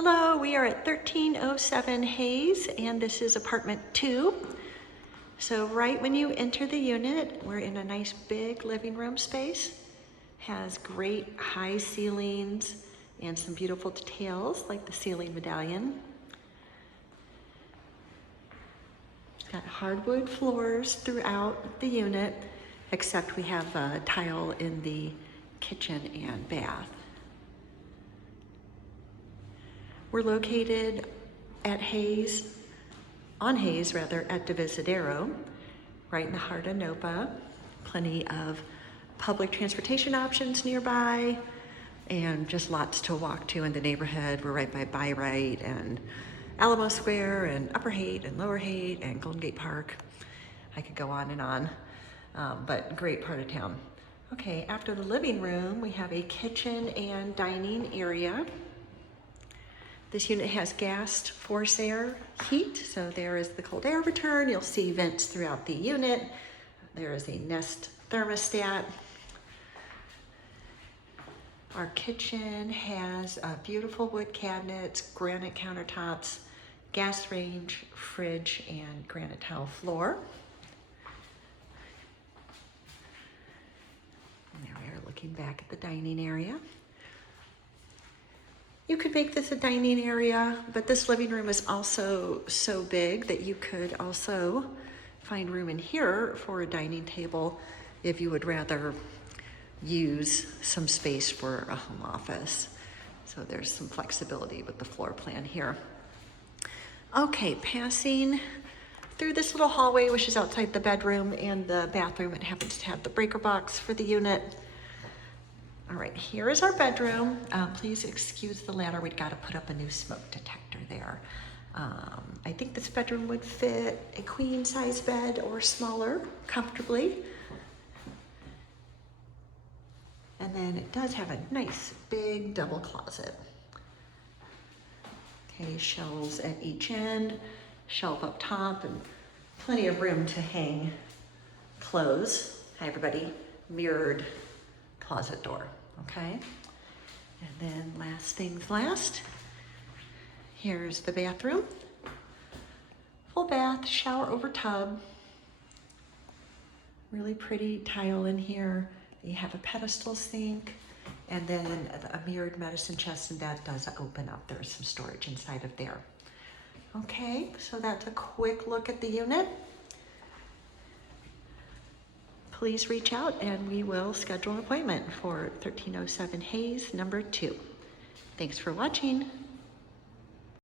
Hello, we are at 1307 Hayes, and this is apartment 2. So right when you enter the unit, we're in a nice big living room space. Has great high ceilings and some beautiful details like the ceiling medallion. It's got hardwood floors throughout the unit, except we have a tile in the kitchen and bath. We're located at on Hayes at Divisadero, right in the heart of NOPA. Plenty of public transportation options nearby and just lots to walk to in the neighborhood. We're right by By-Right and Alamo Square and Upper Haight and Lower Haight and Golden Gate Park. I could go on and on, but great part of town. Okay, after the living room, we have a kitchen and dining area. This unit has gassed forced air heat, so there is the cold air return. You'll see vents throughout the unit. There is a Nest thermostat. Our kitchen has beautiful wood cabinets, granite countertops, gas range, fridge, and granite tile floor. And there we are looking back at the dining area. You could make this a dining area, but this living room is also so big that you could also find room in here for a dining table if you would rather use some space for a home office. So there's some flexibility with the floor plan here. Okay, passing through this little hallway, which is outside the bedroom and the bathroom. It happens to have the breaker box for the unit. All right, here is our bedroom. Please excuse the ladder. We've got to put up a new smoke detector there. I think this bedroom would fit a queen size bed or smaller comfortably. And then it does have a nice big double closet. Okay, shelves at each end, shelf up top, and plenty of room to hang clothes. Hi everybody, mirrored closet door, okay? And then last things last, here's the bathroom. Full bath, shower over tub. Really pretty tile in here. You have a pedestal sink, and then a mirrored medicine chest, and that does open up. There's some storage inside of there. Okay, so that's a quick look at the unit. Please reach out and we will schedule an appointment for 1307 Hayes, number 2. Thanks for watching.